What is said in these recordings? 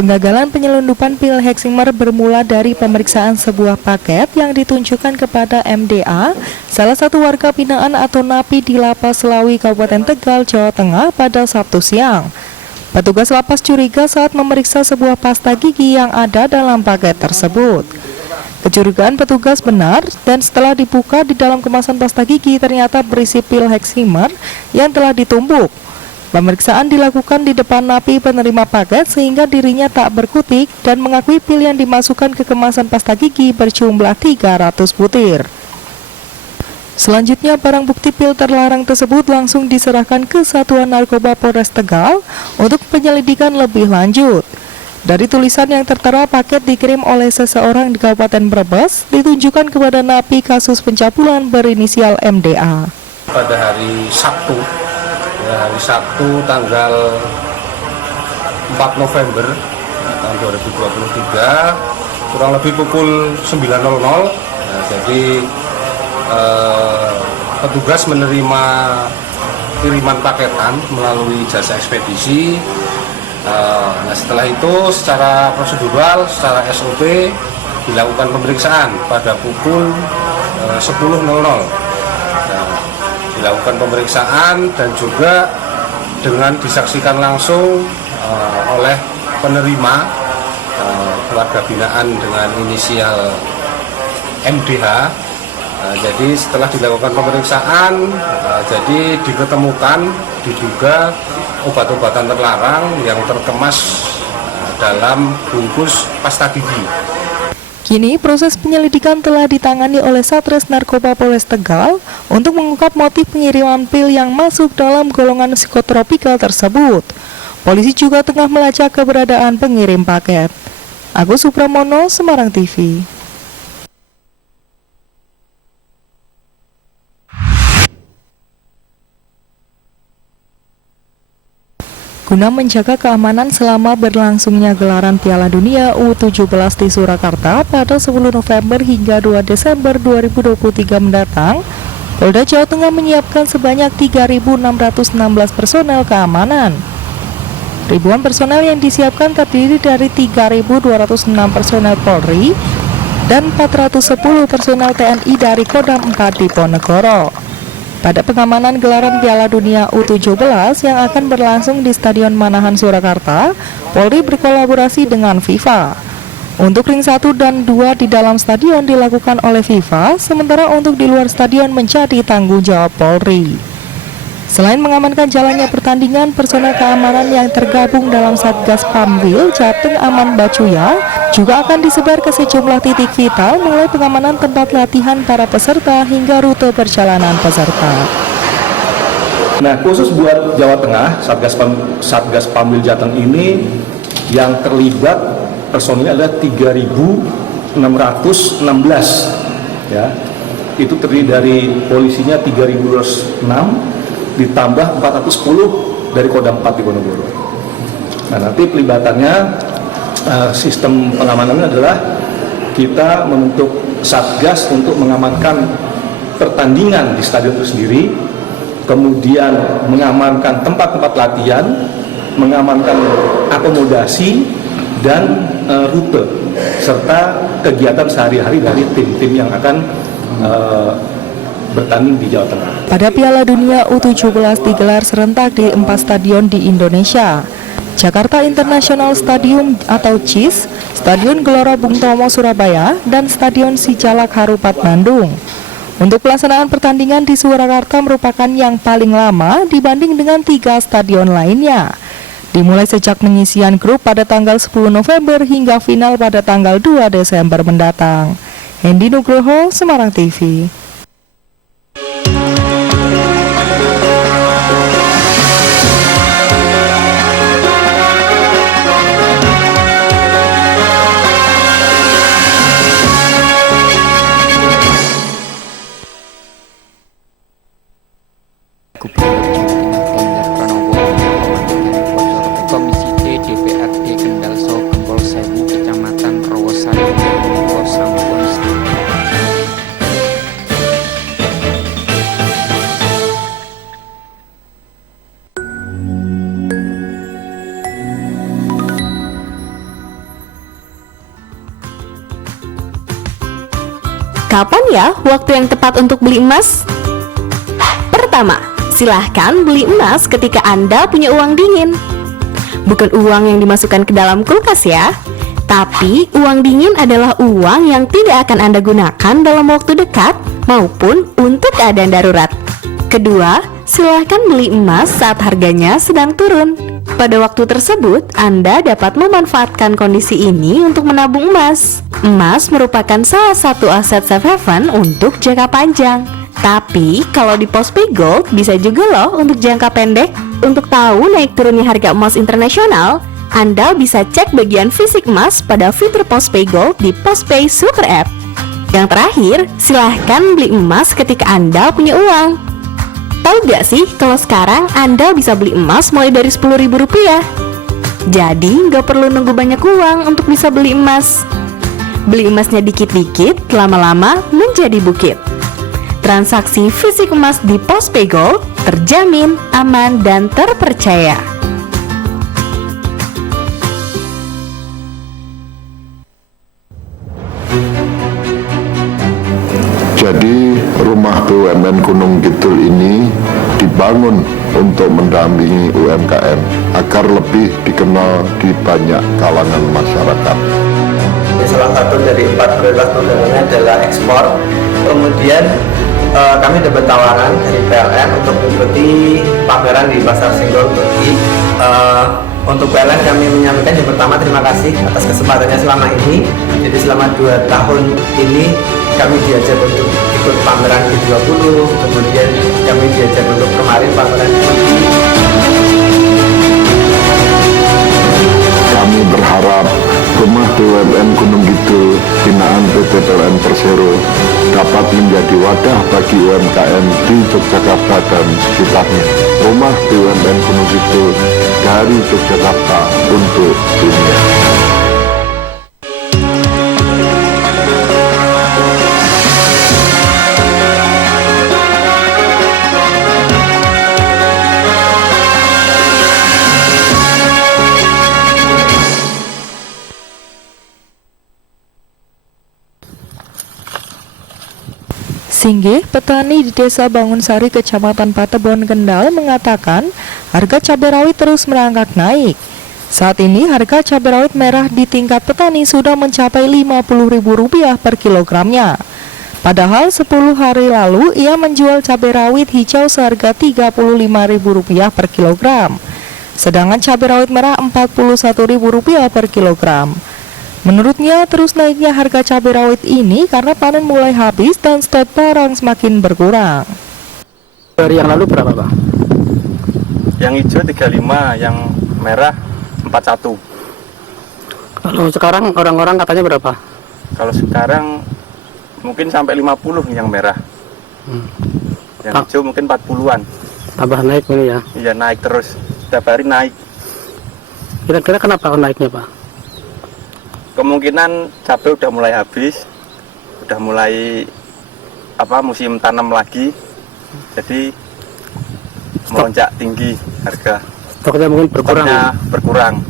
Penggagalan penyelundupan pil Heximer bermula dari pemeriksaan sebuah paket yang ditunjukkan kepada MDA, salah satu warga binaan atau napi di Lapas Selawi, Kabupaten Tegal, Jawa Tengah pada Sabtu siang. Petugas lapas curiga saat memeriksa sebuah pasta gigi yang ada dalam paket tersebut. Kecurigaan petugas benar, dan setelah dibuka di dalam kemasan pasta gigi ternyata berisi pil Heximer yang telah ditumbuk. Pemeriksaan dilakukan di depan napi penerima paket sehingga dirinya tak berkutik dan mengakui pil yang dimasukkan ke kemasan pasta gigi berjumlah 300 butir. Selanjutnya barang bukti pil terlarang tersebut langsung diserahkan ke Satuan Narkoba Polres Tegal untuk penyelidikan lebih lanjut. Dari tulisan yang tertera, paket dikirim oleh seseorang di Kabupaten Brebes ditunjukkan kepada napi kasus pencabulan berinisial MDA. Pada hari Sabtu tanggal 4 November tahun 2023 kurang lebih pukul 9.00. Jadi petugas menerima kiriman paketan melalui jasa ekspedisi. Setelah itu secara prosedural, secara SOP dilakukan pemeriksaan pada pukul 10.00. Dilakukan pemeriksaan dan juga dengan disaksikan langsung oleh penerima keluarga binaan dengan inisial MDH. Jadi setelah dilakukan pemeriksaan, jadi diketemukan diduga obat-obatan terlarang yang terkemas dalam bungkus pasta gigi. Kini proses penyelidikan telah ditangani oleh Satres Narkoba Polres Tegal untuk mengungkap motif pengiriman pil yang masuk dalam golongan psikotropika tersebut. Polisi juga tengah melacak keberadaan pengirim paket. Agus Supramono, Semarang TV. Guna menjaga keamanan selama berlangsungnya gelaran Piala Dunia U17 di Surakarta pada 10 November hingga 2 Desember 2023 mendatang, Polda Jawa Tengah menyiapkan sebanyak 3.616 personel keamanan. Ribuan personel yang disiapkan terdiri dari 3.206 personel Polri dan 410 personel TNI dari Kodam 4 Diponegoro. Pada pengamanan gelaran Piala Dunia U17 yang akan berlangsung di Stadion Manahan Surakarta, Polri berkolaborasi dengan FIFA. Untuk ring 1 dan 2 di dalam stadion dilakukan oleh FIFA, sementara untuk di luar stadion menjadi tanggung jawab Polri. Selain mengamankan jalannya pertandingan, personel keamanan yang tergabung dalam Satgas Pamwil Jateng Aman Bacuya juga akan disebar ke sejumlah titik vital, mulai pengamanan tempat latihan para peserta hingga rute perjalanan peserta. Nah, khusus buat Jawa Tengah, Satgas Pamwil Jateng ini yang terlibat personilnya adalah 3.616, ya. Itu terdiri dari polisinya 3.206 ditambah 410 dari Kodam 4 Diponegoro. Nah, nanti pelibatannya sistem pengamanannya adalah kita membentuk satgas untuk mengamankan pertandingan di stadion itu sendiri, kemudian mengamankan tempat-tempat latihan, mengamankan akomodasi dan rute serta kegiatan sehari-hari dari tim-tim yang akan bertanding di Jawa Tengah. Pada Piala Dunia U17 digelar serentak di 4 stadion di Indonesia. Jakarta International Stadium atau JIS, Stadion Gelora Bung Tomo Surabaya, dan Stadion Sijalak Harupat Bandung. Untuk pelaksanaan pertandingan di Surakarta merupakan yang paling lama dibanding dengan 3 stadion lainnya. Dimulai sejak penyisian grup pada tanggal 10 November hingga final pada tanggal 2 Desember mendatang. Hendy Nugroho, Semarang TV. Gubernur Jawa Tengah Ganjar Pranowo memanggil bocor Komisi D DPRD Kendal Sawo Gempol Sewu Kecamatan Rawasari menika sampun Kapan ya waktu yang tepat untuk beli emas? Pertama, silahkan beli emas ketika Anda punya uang dingin. Bukan uang yang dimasukkan ke dalam kulkas ya, tapi uang dingin adalah uang yang tidak akan Anda gunakan dalam waktu dekat maupun untuk keadaan darurat. Kedua, silahkan beli emas saat harganya sedang turun. Pada waktu tersebut, Anda dapat memanfaatkan kondisi ini untuk menabung emas. Emas merupakan salah satu aset safe haven untuk jangka panjang. Tapi, kalau di Postpay Gold bisa juga loh untuk jangka pendek. Untuk tahu naik turunnya harga emas internasional, Anda bisa cek bagian fisik emas pada fitur Postpay Gold di Postpay Super App. Yang terakhir, silahkan beli emas ketika Anda punya uang. Tahu gak sih kalau sekarang Anda bisa beli emas mulai dari Rp10.000? Jadi nggak perlu nunggu banyak uang untuk bisa beli emas. Beli emasnya dikit-dikit, lama-lama menjadi bukit. Transaksi fisik emas di Postpay Gold terjamin, aman, dan terpercaya. Jadi rumah BUMN Gunung Kidul ini dibangun untuk mendampingi UMKM agar lebih dikenal di banyak kalangan masyarakat. Salah satu dari 4 prioritas perdagangan adalah ekspor. Kemudian kami dapat tawaran dari PLN untuk mengikuti pameran di Pasar Senggol Turki. Untuk PLN kami menyampaikan yang pertama terima kasih atas kesempatannya selama ini. Jadi selama 2 tahun ini kami diajak untuk ikut pameran G20, kemudian kami diajak untuk kemarin pameran Turki. Kami berharap rumah BUMN Gunung Kidul binaan PT PLN Persero dapat menjadi wadah bagi UMKM di Yogyakarta dan sekitarnya. Rumah BUMN Gunung Kidul dari Yogyakarta untuk dunia. Singgih, petani di Desa Bangunsari, Kecamatan Patebon, Kendal mengatakan harga cabai rawit terus merangkak naik. Saat ini harga cabai rawit merah di tingkat petani sudah mencapai Rp50.000 per kilogramnya. Padahal 10 hari lalu ia menjual cabai rawit hijau seharga Rp35.000 per kilogram. Sedangkan cabai rawit merah Rp41.000 per kilogram. Menurutnya, terus naiknya harga cabai rawit ini karena panen mulai habis dan stok barang semakin berkurang. Hari yang lalu berapa, Pak? Yang hijau 35, yang merah 41. Kalau sekarang orang-orang katanya berapa? Kalau sekarang mungkin sampai 50 yang merah. Yang hijau mungkin 40-an. Tambah naik ini ya? Iya, naik terus. Setiap hari naik. Kira-kira kenapa naiknya, Pak? Kemungkinan cabai udah mulai habis, udah mulai musim tanam lagi, jadi melonjak tinggi harga. Stoknya mungkin berkurang.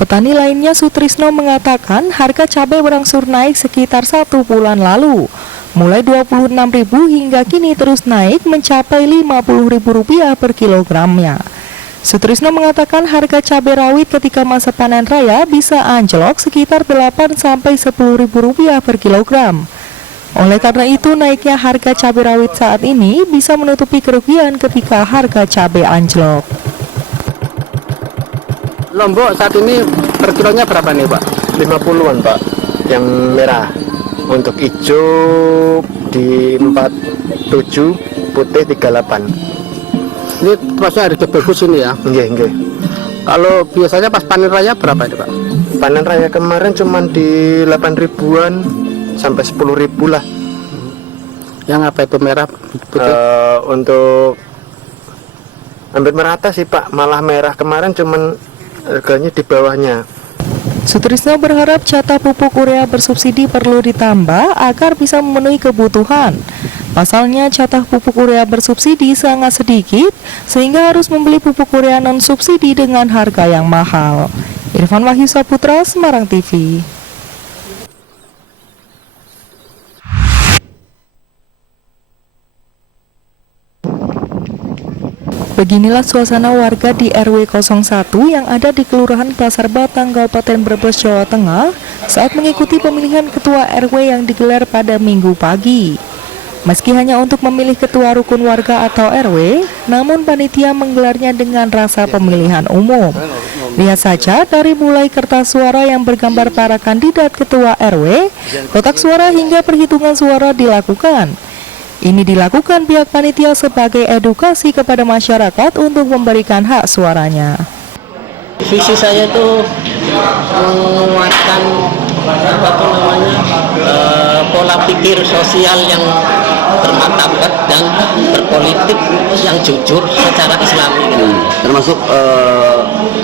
Petani lainnya Sutrisno mengatakan harga cabai berangsur naik sekitar 1 bulan lalu, mulai Rp26.000 hingga kini terus naik mencapai Rp50.000 per kilogramnya. Sutrisno mengatakan harga cabai rawit ketika masa panen raya bisa anjlok sekitar Rp8-10.000 per kilogram. Oleh karena itu, naiknya harga cabai rawit saat ini bisa menutupi kerugian ketika harga cabai anjlok. Lombok saat ini per kilonya berapa nih, Pak? 50-an, Pak, yang merah. Untuk hijau di 47, putih 38. Ini termasuk harga bagus ini ya? Nggih. Kalau biasanya pas panen raya berapa ini, Pak? Panen raya kemarin cuma di 8.000-an sampai 10.000 lah. Yang apa itu merah putih? Untuk hampir merata sih, Pak. Malah merah kemarin cuman harganya di bawahnya. Sutrisno berharap jatah pupuk urea bersubsidi perlu ditambah agar bisa memenuhi kebutuhan. Pasalnya jatah pupuk urea bersubsidi sangat sedikit sehingga harus membeli pupuk urea non subsidi dengan harga yang mahal. Irfan Wahyu Saputra, Semarang TV. Beginilah suasana warga di RW 01 yang ada di Kelurahan Pasar Batang, Kabupaten Brebes, Jawa Tengah saat mengikuti pemilihan ketua RW yang digelar pada Minggu pagi. Meski hanya untuk memilih ketua rukun warga atau RW, namun panitia menggelarnya dengan rasa pemilihan umum. Lihat saja dari mulai kertas suara yang bergambar para kandidat ketua RW, kotak suara hingga perhitungan suara dilakukan. Ini dilakukan pihak panitia sebagai edukasi kepada masyarakat untuk memberikan hak suaranya. Visi saya itu menguatkan pola pikir sosial yang bermartabat dan berpolitik yang jujur secara Islami. Termasuk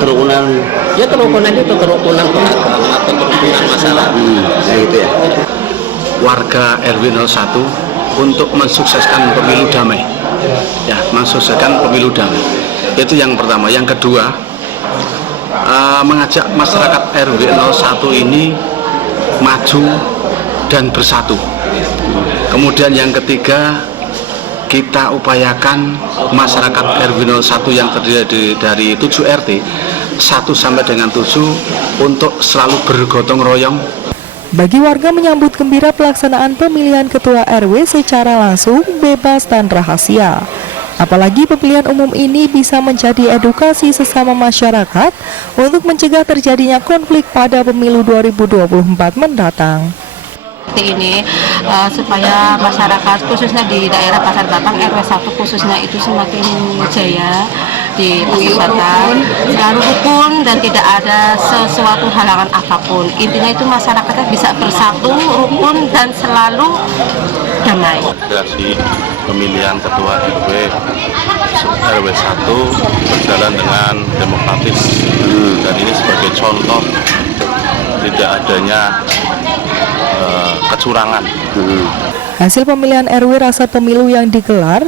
kerukunan. Ya kerukunan itu kerukunan beragama atau kerukunan masyarakat. Gitu ya. Warga RW 01 untuk mensukseskan pemilu damai, ya, mensukseskan pemilu damai. Itu yang pertama. Yang kedua, mengajak masyarakat RW 01 ini maju dan bersatu. Kemudian yang ketiga, kita upayakan masyarakat RW 01 yang terdiri dari 7 RT 1 sampai dengan 7 untuk selalu bergotong royong. Bagi warga menyambut gembira pelaksanaan pemilihan ketua RW secara langsung, bebas dan rahasia. Apalagi pemilihan umum ini bisa menjadi edukasi sesama masyarakat untuk mencegah terjadinya konflik pada pemilu 2024 mendatang. Ini supaya masyarakat khususnya di daerah Pasar Batang RW 1 khususnya itu semakin jaya di Pasar Batang, selalu rukun dan tidak ada sesuatu halangan apapun. Intinya itu masyarakatnya bisa bersatu, rukun dan selalu damai. Dari pemilihan ketua RW 1 berjalan dengan demokratis dan ini sebagai contoh tidak adanya kecurangan. Hasil pemilihan RW rasa pemilu yang digelar,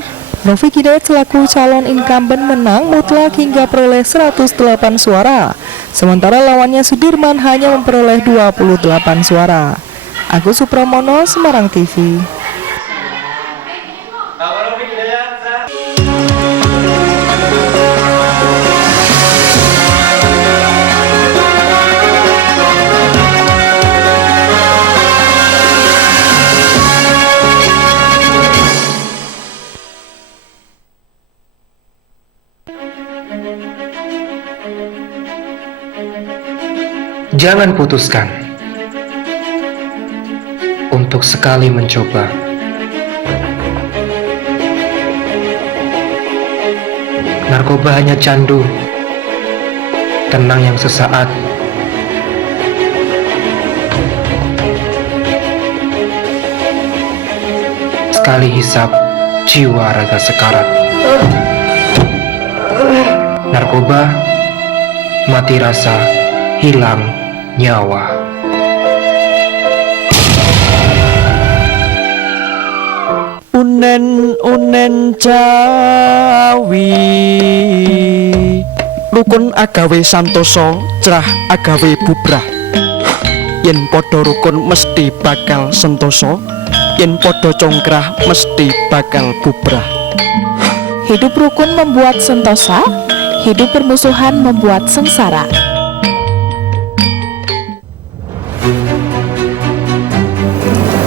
Rafiq Hidayat selaku calon incumbent menang mutlak hingga peroleh 108 suara, sementara lawannya Sudirman hanya memperoleh 28 suara. Agus Supramono, Semarang TV. Jangan putuskan untuk sekali mencoba. Narkoba hanya candu, tenang yang sesaat. Sekali hisap, jiwa raga sekarat. Narkoba, mati rasa, hilang nyawa. Unen Jawi, rukun agawe santoso, cerah agawe bubrah. Yen podo rukun mesti bakal sentoso, yen podo congkrah mesti bakal bubrah. Hidup rukun membuat sentosa, hidup permusuhan membuat sengsara.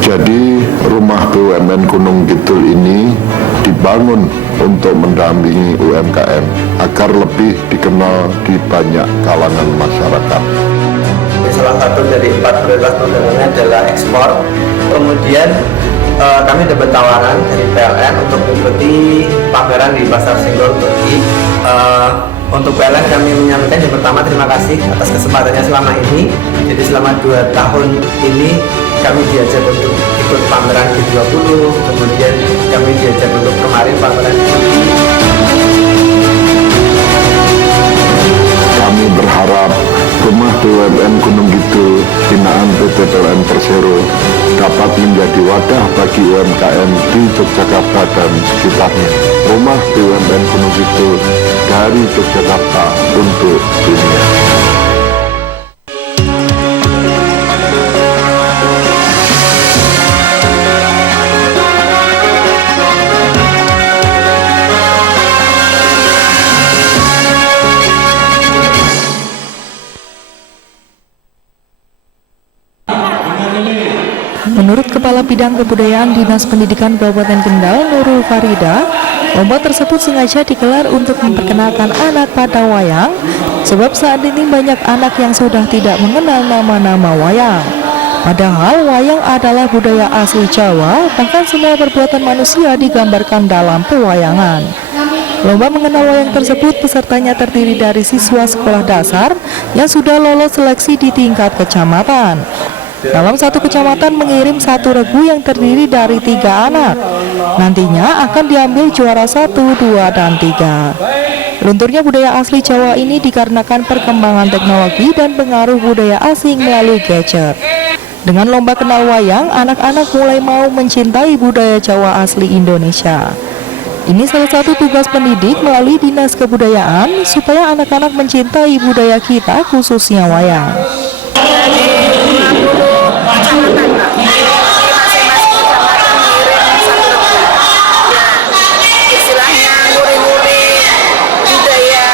Jadi rumah BUMN Gunung Kidul ini dibangun untuk mendampingi UMKM agar lebih dikenal di banyak kalangan masyarakat. Salah satu dari 4 prioritas programnya adalah ekspor. Kemudian kami dapat tawaran dari PLN untuk mengikuti pameran di Pasar Senggol Turki. Untuk PLN kami menyampaikan yang pertama terima kasih atas kesempatannya selama ini. Jadi selama 2 tahun ini kami diajak untuk ikut pameran G20, kemudian kami diajak untuk kemarin pameran di Turki. Kami berharap rumah BUMN Gunung Kidul binaan PT PLN Persero dapat menjadi wadah bagi UMKM di Yogyakarta dan sekitarnya. Rumah BUMN Gunung Kidul dari Yogyakarta untuk dunia. Menurut Kepala Bidang Kebudayaan Dinas Pendidikan Kabupaten Kendal, Nurul Farida, lomba tersebut sengaja digelar untuk memperkenalkan anak pada wayang, sebab saat ini banyak anak yang sudah tidak mengenal nama-nama wayang. Padahal wayang adalah budaya asli Jawa, bahkan semua perbuatan manusia digambarkan dalam pewayangan. Lomba mengenal wayang tersebut pesertanya terdiri dari siswa sekolah dasar yang sudah lolos seleksi di tingkat kecamatan. Dalam satu kecamatan mengirim satu regu yang terdiri dari 3 anak. Nantinya akan diambil juara 1, 2, dan 3. Lunturnya budaya asli Jawa ini dikarenakan perkembangan teknologi dan pengaruh budaya asing melalui gadget. Dengan lomba kenal wayang, anak-anak mulai mau mencintai budaya Jawa asli Indonesia. Ini salah satu tugas pendidik melalui Dinas Kebudayaan supaya anak-anak mencintai budaya kita, khususnya wayang. Istilahnya nguri-nguri budaya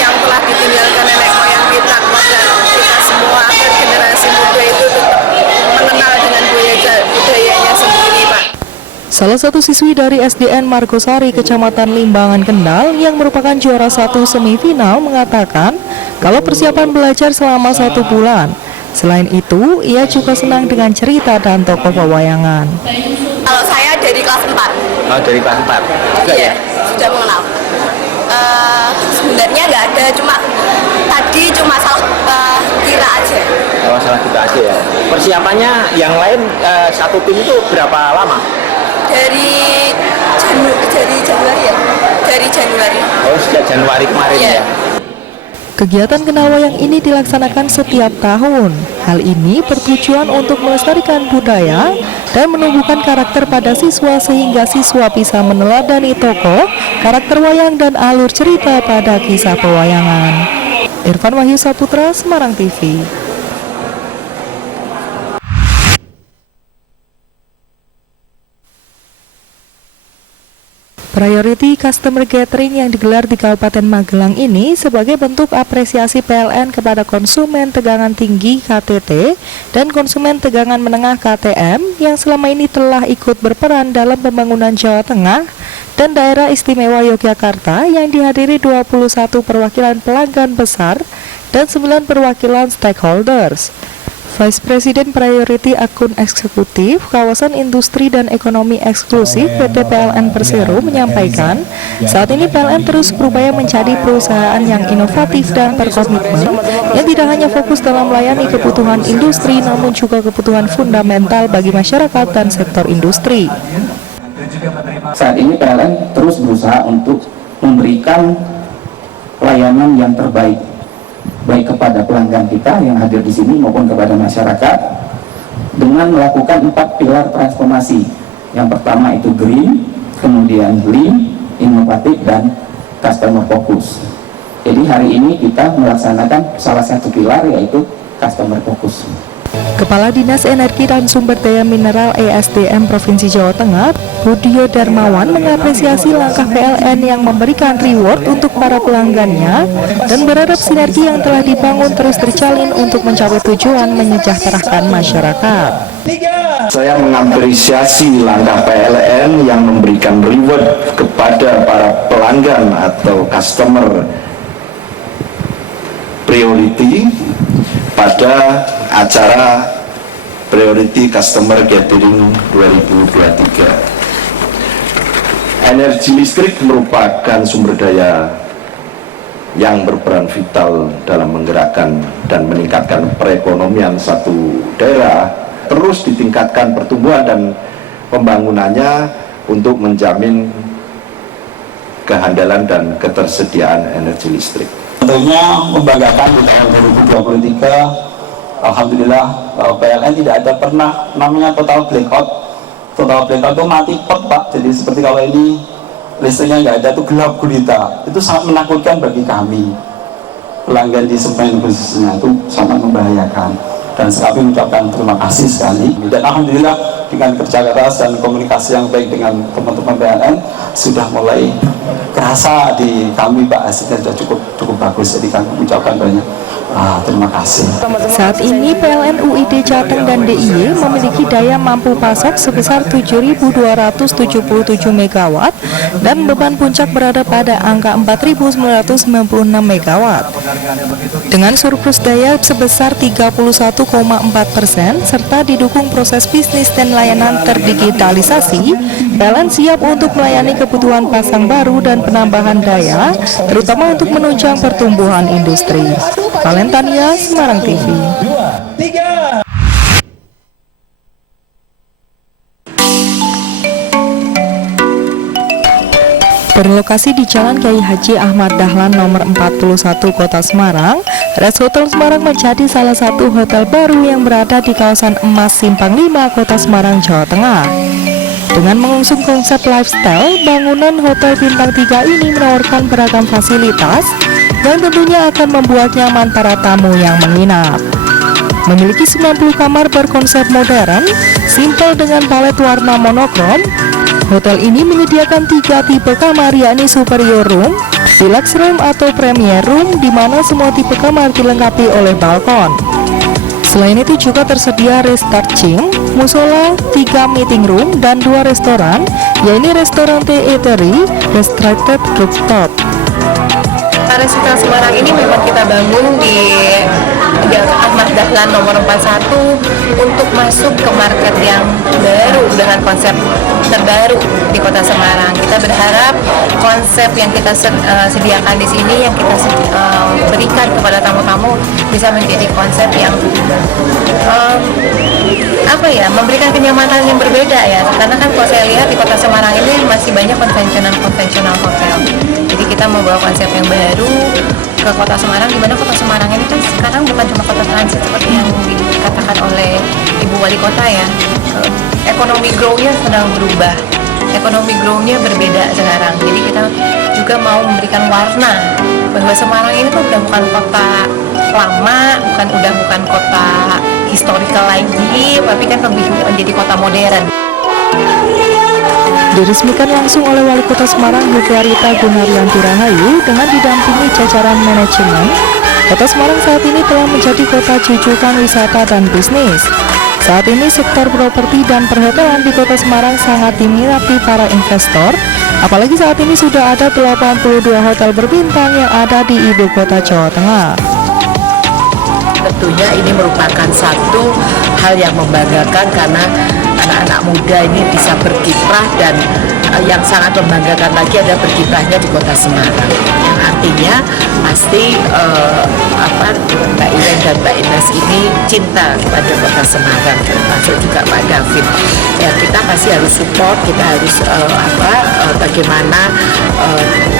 yang telah ditinggalkan nenek moyang kita kepada kita semua, agar generasi muda itu tetap mengenal dengan budayanya sendiri, Pak. Salah satu siswi dari SDN Margosari, Kecamatan Limbangan, Kendal, yang merupakan juara 1 semifinal mengatakan kalau persiapan belajar selama 1 bulan. Selain itu, ia juga senang dengan cerita dan tokoh pewayangan. Kalau saya dari kelas 4. Oh, dari kelas 4? Iya, sudah mengenal. Sebenarnya nggak ada, tadi cuma salah kira aja. Oh, salah kita aja ya. Persiapannya yang lain satu tim itu berapa lama? Dari Januari ya? Dari Januari. Oh, sejak Januari kemarin ya? Kegiatan kenal wayang ini dilaksanakan setiap tahun. Hal ini bertujuan untuk melestarikan budaya dan menumbuhkan karakter pada siswa sehingga siswa bisa meneladani tokoh, karakter wayang dan alur cerita pada kisah pewayangan. Irfan Wahyu Saputra, Semarang TV. Priority Customer Gathering yang digelar di Kabupaten Magelang ini sebagai bentuk apresiasi PLN kepada konsumen tegangan tinggi KTT dan konsumen tegangan menengah KTM yang selama ini telah ikut berperan dalam pembangunan Jawa Tengah dan Daerah Istimewa Yogyakarta yang dihadiri 21 perwakilan pelanggan besar dan 9 perwakilan stakeholders. Vice President Priority Akun Eksekutif Kawasan Industri dan Ekonomi Eksklusif PT PLN Persero menyampaikan, saat ini PLN terus berupaya menjadi perusahaan yang inovatif dan berkomitmen yang tidak hanya fokus dalam melayani kebutuhan industri namun juga kebutuhan fundamental bagi masyarakat dan sektor industri. Saat ini PLN terus berusaha untuk memberikan layanan yang terbaik, baik kepada pelanggan kita yang hadir di sini maupun kepada masyarakat, dengan melakukan 4 pilar transformasi. Yang pertama itu green, kemudian lean, inovatif, dan customer focus. Jadi hari ini kita melaksanakan salah satu pilar yaitu customer focus. Kepala Dinas Energi dan Sumber Daya Mineral ESDM Provinsi Jawa Tengah, Budio Darmawan, mengapresiasi langkah PLN yang memberikan reward untuk para pelanggannya dan berharap sinergi yang telah dibangun terus terjalin untuk mencapai tujuan menyejahterakan masyarakat. Saya mengapresiasi langkah PLN yang memberikan reward kepada para pelanggan atau customer priority pada acara Priority Customer Gathering 2023. Energi listrik merupakan sumber daya yang berperan vital dalam menggerakkan dan meningkatkan perekonomian satu daerah, terus ditingkatkan pertumbuhan dan pembangunannya untuk menjamin kehandalan dan ketersediaan energi listrik. Tentunya membanggakan di tahun 2023, alhamdulillah PLN tidak ada pernah namanya total blackout. Total blackout itu mati pot, Pak. Jadi seperti kalau ini listriknya nggak ada, itu gelap gulita. Itu sangat menakutkan bagi kami pelanggan di Semen khususnya, itu sangat membahayakan. Dan kami mengucapkan terima kasih sekali. Dan alhamdulillah dengan kerja keras dan komunikasi yang baik dengan teman-teman PLN sudah mulai kerasa di kami, Pak, hasilnya sudah cukup bagus. Jadi kami mengucapkan banyak Terima kasih. Saat ini PLN UID Jateng dan DIY memiliki daya mampu pasok sebesar 7.277 MW dan beban puncak berada pada angka 4.996 MW. Dengan surplus daya sebesar 31,4% serta didukung proses bisnis dan layanan terdigitalisasi, PLN siap untuk melayani kebutuhan pasang baru dan penambahan daya, terutama untuk menunjang pertumbuhan industri. Valentania, Semarang TV. Berlokasi di Jalan Kiai Haji Ahmad Dahlan nomor 41 Kota Semarang, Res Hotel Semarang menjadi salah satu hotel baru yang berada di kawasan Emas Simpang 5 Kota Semarang, Jawa Tengah. Dengan mengusung konsep lifestyle, bangunan hotel bintang 3 ini menawarkan beragam fasilitas yang tentunya akan membuat nyaman para tamu yang menginap. Memiliki 90 kamar berkonsep modern, simpel dengan palet warna monokrom, hotel ini menyediakan 3 tipe kamar, yakni Superior Room, Deluxe Room atau Premier Room, di mana semua tipe kamar dilengkapi oleh balkon. Selain itu juga tersedia restart gym, musola, 3 meeting room, dan 2 restoran, yaitu restoran eatery, restricted rooftop. Res Hotel Semarang ini memang kita bangun di Jalan Ahmad Dahlan nomor 41 untuk masuk ke market yang baru dengan konsep terbaru di Kota Semarang. Kita berharap konsep yang kita sediakan di sini, yang kita berikan kepada tamu-tamu, bisa menjadi konsep yang memberikan kenyamanan yang berbeda ya. Karena kan kalau saya lihat di Kota Semarang ini masih banyak konvensional hotel. Jadi kita membawa konsep yang baru ke Kota Semarang, di mana Kota Semarang ini kan sekarang bukan cuma kota transit seperti yang dikatakan oleh Ibu Wali Kota ya. Ekonomi grow-nya sedang berubah, ekonomi grow-nya berbeda sekarang. Jadi kita juga mau memberikan warna bahwa Semarang ini tuh udah bukan kota lama, bukan kota historical lagi, tapi kan lebih menjadi kota modern. Diresmikan langsung oleh Wali Kota Semarang Hegarita Gunaryanti Rahayu dengan didampingi jajaran manajemen, Kota Semarang saat ini telah menjadi kota jujukan wisata dan bisnis. Saat ini sektor properti dan perhotelan di Kota Semarang sangat diminati para investor, apalagi saat ini sudah ada 82 hotel berbintang yang ada di ibu kota Jawa Tengah. Tentunya ini merupakan satu hal yang membanggakan karena anak-anak muda ini bisa berkiprah, dan yang sangat membanggakan lagi ada berkiprahnya di Kota Semarang, yang artinya pasti Mbak Iren dan Mbak Ines ini cinta kepada Kota Semarang, termasuk juga Pak David. Ya, kita pasti harus support, kita harus bagaimana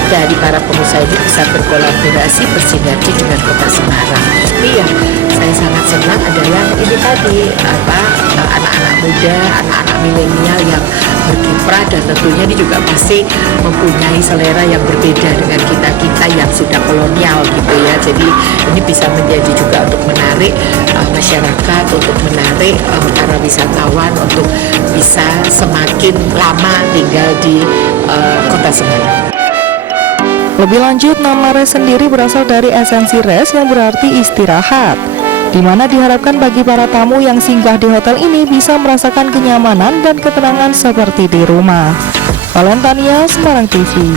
dari para pengusaha ini bisa berkolaborasi, bersinergi dengan Kota Semarang. Tapi yang saya sangat senang adalah ini tadi anak-anak muda, anak-anak milenial yang berkiprah, dan tentunya ini juga pasti mempunyai selera yang berbeda dengan kita yang sudah kolonial gitu ya. Jadi ini bisa menjadi juga untuk menarik masyarakat, untuk menarik para wisatawan untuk bisa semakin lama tinggal di Kota Semarang. Lebih lanjut, nama res sendiri berasal dari esensi res yang berarti istirahat, di mana diharapkan bagi para tamu yang singgah di hotel ini bisa merasakan kenyamanan dan ketenangan seperti di rumah. Valentania, Semarang TV.